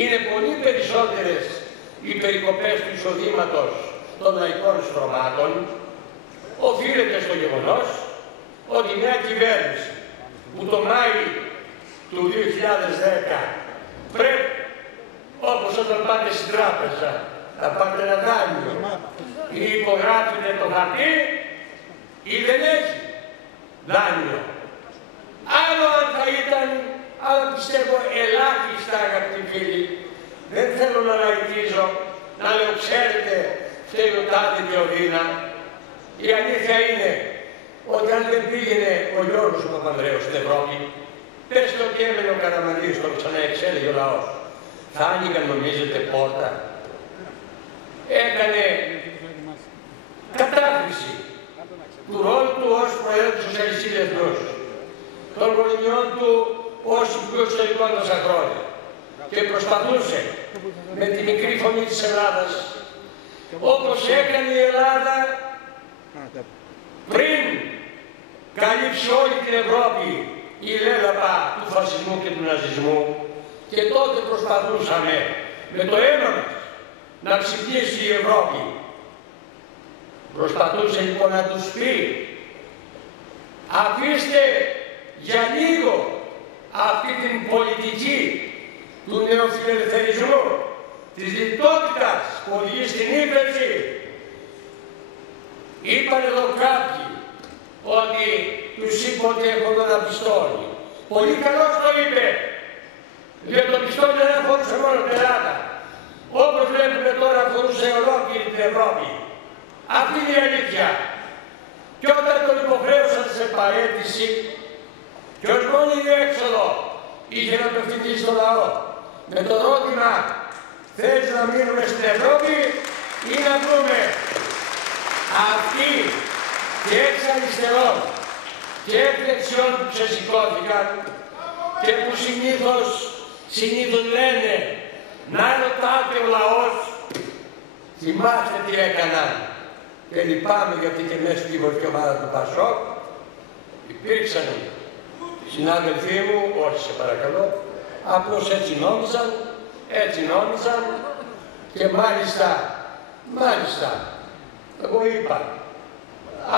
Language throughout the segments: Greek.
είναι πολύ περισσότερες οι περικοπές του εισοδήματος των λαϊκών στρωμάτων, οφείλεται στο γεγονός ότι η νέα κυβέρνηση που το Μάη του 2010 πρέπει, όπως όταν πάτε στην τράπεζα, να πάτε ένα δάνειο ή υπογράφετε το χαρτί ή δεν έχει δάνειο. Άλλο αν θα ήταν, αλλά πιστεύω ελάχιστα, αγαπητοί φίλοι, δεν θέλω να λαϊκίζω, να λέω ξέρετε, φταίει ο τάδε Διοδίνα. Η αλήθεια είναι ότι αν δεν πήγαινε ο Γιώργος ο Παπανδρέου στην Ευρώπη, πες το ότι έμενε ο Καραμανλής, τον ξαναεξέλεγε ο λαός. Θα άνοιγαν, νομίζετε, πόρτα. Έκανε κατάχρηση του ρόλου του ως Προέδρου του Σοσιαλιστικού Εθνούς, των γονιών του ως Υπουργού Εξωτερικών τόσα χρόνια και προσπαθούσε με τη μικρή φωνή της Ελλάδας, όπως έκανε η Ελλάδα πριν καλύψει όλη την Ευρώπη η λέλαπα του φασισμού και του ναζισμού, και τότε προσπαθούσαμε με το αίμα μας να ξυπνήσει η Ευρώπη. Προσπαθούσε λοιπόν να τους πει, αφήστε για λίγο αυτή την πολιτική του νεοφιλελευθερισμού, της λιτότητας που οδηγεί στην ύφεση. Είπαν εδώ κάποιοι ότι τους είπε ότι έχουν ένα πιστόλι. Πολύ καλώς το είπε, διότι το πιστόλι δεν αφορούσε μόνο την Ελλάδα. Όπως βλέπουμε τώρα αφορούσε ολόκληρη την Ευρώπη. Αυτή είναι η αλήθεια. Και όταν τον υποχρέωσαν σε παραίτηση, και ως μόνη διέξοδο είχε να απευθυνθεί στο λαό με το ερώτημα, θέλεις να μείνουμε στην Ευρώπη ή να βρούμε? Αυτοί και εξ αριστερών και εκ δεξιών που ξεσηκώθηκαν και που συνήθως λένε να ρωτάτε ο λαός, θυμάστε τι έκαναν. Και λυπάμαι γιατί και μέσα στη βορική ομάδα του Πασόκ υπήρξαν συνάδελφοί μου, όχι σε παρακαλώ, απλώς έτσι νόμιζαν και μάλιστα, εγώ είπα,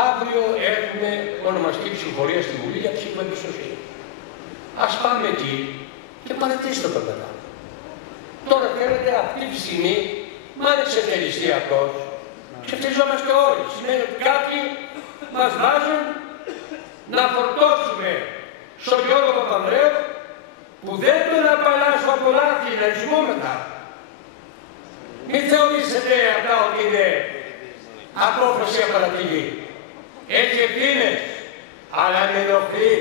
αύριο έχουμε ονομαστική ψηφοφορία στη Βουλή για ψήφο εμπιστοσύνη. Ας πάμε εκεί και παρατήστε το μετά. Τώρα φαίνεται αυτή τη στιγμή, μ' αν εξευτελιστεί αυτός, ξεφτελιζόμαστε όλοι. Σημαίνει ότι κάποιοι μας βάζουν να φορτώσουμε στον Γιώργο Παπανδρέου, που δεν τον απαλλάσσω από λάθη να ζυμούμεθα. Μην θεωρήσετε αυτά ότι είναι απόφαση απαρατηγή. Έχει ευθύνες, αλλά με ενοχλεί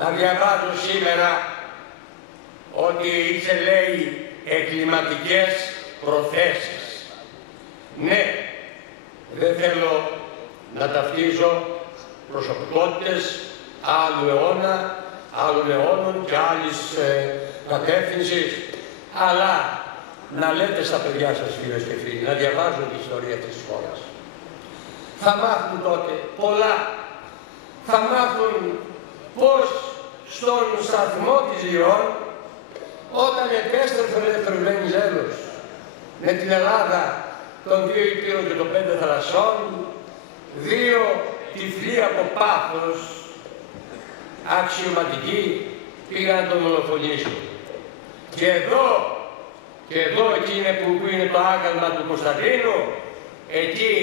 να διαβάζω σήμερα ότι είχε, λέει, εγκληματικές προθέσεις. Ναι, δεν θέλω να ταυτίζω προσωπικότητες άλλου αιώνα, άλλων αιώνων και άλλης κατεύθυνσης, αλλά να λέτε στα παιδιά σας, φίλες και φίλοι, να διαβάζουν την ιστορία της χώρας. Θα μάθουν τότε πολλά. Θα μάθουν πώς στον σταθμό της Λιών, όταν επέστρεψε ο ελεύθερος Βενιζέλος με την Ελλάδα των 2 Υπήρων και των 5 θαλασσών, 2 τυφλοί από πάθος, αξιωματικοί, πήγαν να τον δολοφονήσουν. Και εδώ εκεί είναι που είναι το άγαλμα του Κωνσταντίνου, εκεί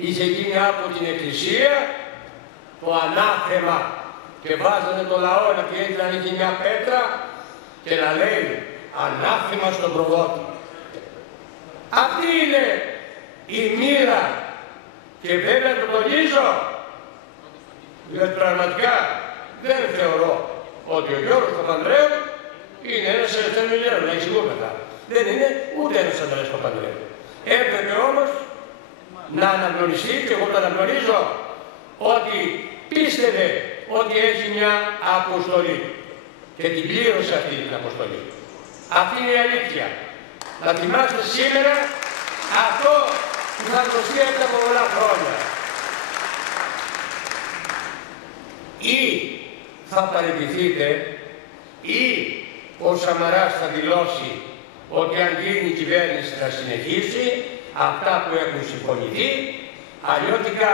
είχε γίνει από την Εκκλησία το ανάθεμα και βάζανε το λαό να πηγαίνει να ανοίγει μια πέτρα και να λέει ανάθεμα στον προδότη. Αυτή είναι η μοίρα, και βέβαια το τονίζω, διότι πραγματικά δεν θεωρώ ότι ο Γιώργος Παπανδρέου είναι ένας ελευθερός, να εξηγούμεθα. Δεν είναι ούτε ένας Ανδρέας Παπανδρέου. Έπρεπε όμως να αναγνωριστεί, και εγώ το αναγνωρίζω, ότι πίστευε ότι έχει μια αποστολή και την πλήρωσε αυτή την αποστολή. Αυτή είναι η αλήθεια. Να θυμάστε σήμερα αυτό που θα δοθεί από πολλά χρόνια. Ή θα παραιτηθείτε ή ο Σαμαράς θα δηλώσει ότι αν γίνει η κυβέρνηση θα συνεχίσει αυτά που έχουν συμφωνηθεί, αλλιώτικα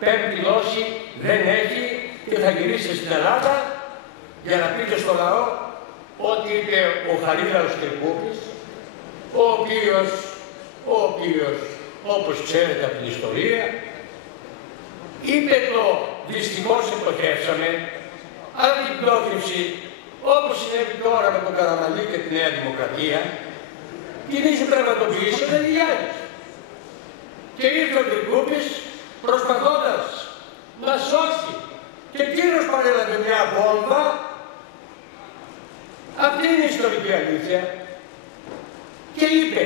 πέμπτη δόση δεν έχει και θα γυρίσει στην Ελλάδα για να πείτε στο λαό ότι είπε ο Χαρίλαος Κυρκούπης, ο οποίος, όπως ξέρετε από την ιστορία, είπε το δυστυχώς εποχεύσαμε, αλλά την πρόθεση, όπως συνέβη τώρα με τον Καραμανλή και τη Νέα Δημοκρατία, την είχε πραγματοποιήσει ο Δελιγιάννης. Και ήρθε ο Κυρκούπης προσπαθώντας να σώσει και εκείνος παρέλαβε μια βόμβα. Αυτή είναι η ιστορική αλήθεια. Και είπε,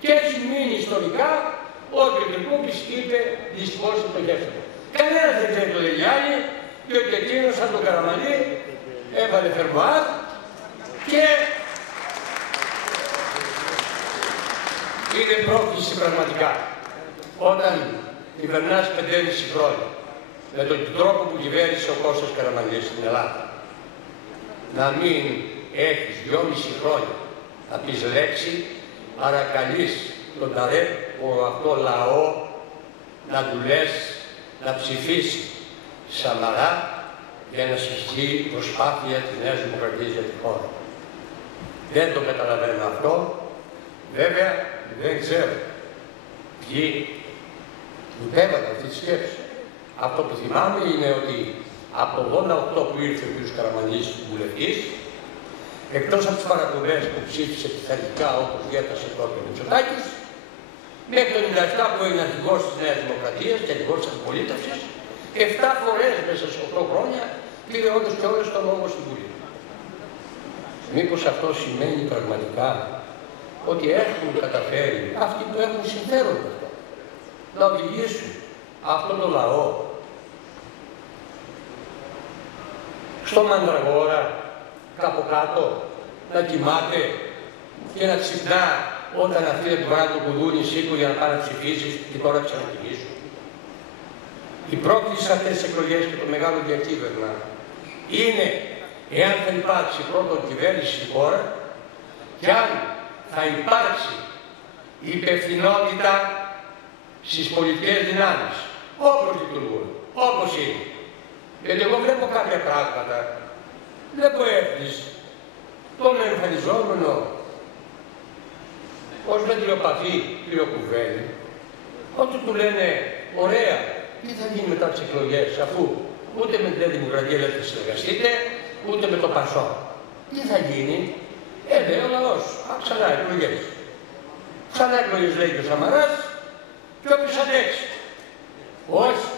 και έχει μείνει ιστορικά, ότι ο Κυρκούπης είπε δυστυχώς εποχεύσαμε. Κανένας δεν ξέρει το Δελιγιάννη, διότι εκείνος σαν τον Καραμανλή έβαλε φερμοάρ και είναι πρόκληση πραγματικά. Όταν κυβερνάς 5,5 χρόνια με τον τρόπο που κυβέρνησε ο Κώστας Καραμανλής στην Ελλάδα, να μην έχεις 2,5 χρόνια να πεις λέξη, παρακαλείς τον ταρέπο αυτό λαό να του λες να ψηφίσει Σαμαρά για να συγχύει η προσπάθεια της Νέας Δημοκρατίας για τη χώρα. Δεν το καταλαβαίνω αυτό. Βέβαια, δεν ξέρω ποιοι μου έβαλαν αυτή τη σκέψη. Αυτό που θυμάμαι είναι ότι από το 88 που ήρθε ο κ. Καραμανλής βουλευτής, εκτός από τις παραπομπές που ψήφισε πειθαρχικά όπως διέτασε τότε ο Μητσοτάκης, μέχρι το 97 που έγινε αρχηγός της Νέας Δημοκρατίας και αρχηγός της αντιπολίτευσης, 7 φορές μέσα σε 8 χρόνια πήρε όντως και όλες τον λόγο στην Βουλή. Μήπως αυτό σημαίνει πραγματικά ότι έχουν καταφέρει αυτοί που έχουν συμφέρον με αυτό να οδηγήσουν αυτόν τον λαό στο μανδραγόρα, κάπου κάτω, να κοιμάται και να ξυπνά όταν αυτοί δεν του βάλουν το κουδούνι σήκω για να πάνε να ψηφίσεις και τώρα ξανακοιμήσουν. Η πρόκληση σε αυτές τις εκλογές και το μεγάλο διακύβευμα είναι εάν θα υπάρξει πρώτον κυβέρνηση στη χώρα και αν θα υπάρξει η υπευθυνότητα στις πολιτικές δυνάμεις, όπως λειτουργούν, όπως είναι. Γιατί εγώ βλέπω κάποια πράγματα, βλέπω εύθυνς τον εμφανιζόμενο ως μετριοπαθή κύριο Κουβέλη, ότι του λένε ωραία, τι θα γίνει μετά τις εκλογές, αφού ούτε με την Δημοκρατία δεν θα συνεργαστείτε, ούτε με το Πασό. Τι θα γίνει, λέει ο λαός, ξανά εκλογές. Ξανά εκλογές λέει και ο Σαμαράς και όποιος αντέξει. Όχι.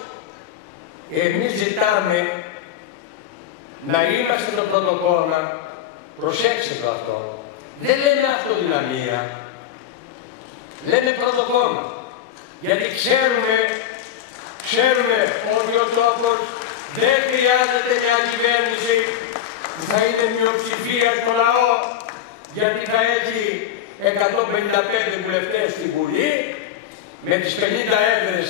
Εμείς ζητάμε να είμαστε το πρώτο κόμμα, προσέξτε το αυτό. Δεν λέμε αυτοδυναμία, λέμε πρώτο κόμμα. Γιατί ξέρουμε ότι ο τόπος δεν χρειάζεται μια κυβέρνηση που θα είναι μειοψηφία στο λαό, γιατί θα έχει 155 βουλευτές στη Βουλή, με τις 50 έδρες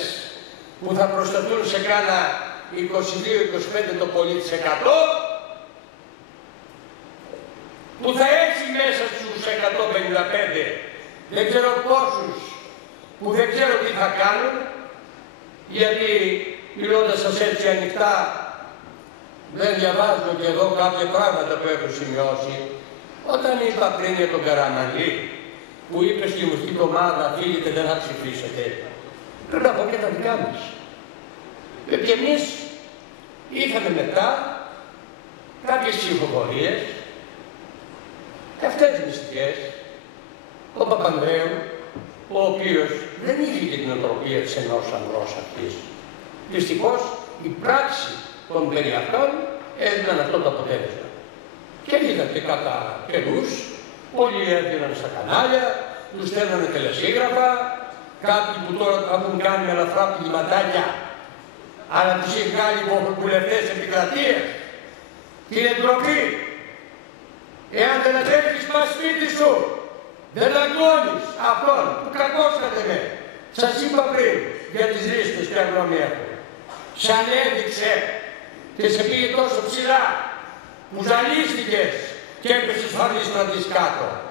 που θα προσταθούν σε κάνα 22-25 το πολύ της 100, που θα έχει μέσα στους 155 δεν ξέρω πόσους, που δεν ξέρω τι θα κάνουν, γιατί μιλώντας σας έτσι ανοιχτά, δεν διαβάζω και εδώ κάποια πράγματα που έχω σημειώσει. Όταν είπα πριν για τον Καραμανλή, που είπε στη μουσική ομάδα, φύγετε, δεν θα ψηφίσετε, πρέπει να πω και τα δικά μας. Και εμείς είχαμε μετά κάποιες ψηφοφορίες, και αυτές τις μυστικές, ο Παπανδρέου, ο οποίος δεν είχε και την οτροπία της ενός ανδρός αυτής. Δυστυχώς, η πράξη των περιαυτών έδιναν αυτό το αποτέλεσμα. Και είδα και κατά καιρούς, πολλοί έδιναν στα κανάλια, τους στέλνανε τελεσίγραφα, κάποιοι που τώρα έχουν κάνει ελαφρά πληματάκια, αλλά τους είχε κάνει βουλευτές επικρατείες. Την εντροπή, εάν δεν αντέχεις πας σπίτι σου, δεν αγκώνεις αυτόν που κακόσκατε με. Σας είπα πριν για τις λίστες και αγνώμη έχω. Σαν έδειξε και σε πήγε τόσο ψηλά, που ζαλίστηκες και έπεσε ασφαλής να δεις κάτω.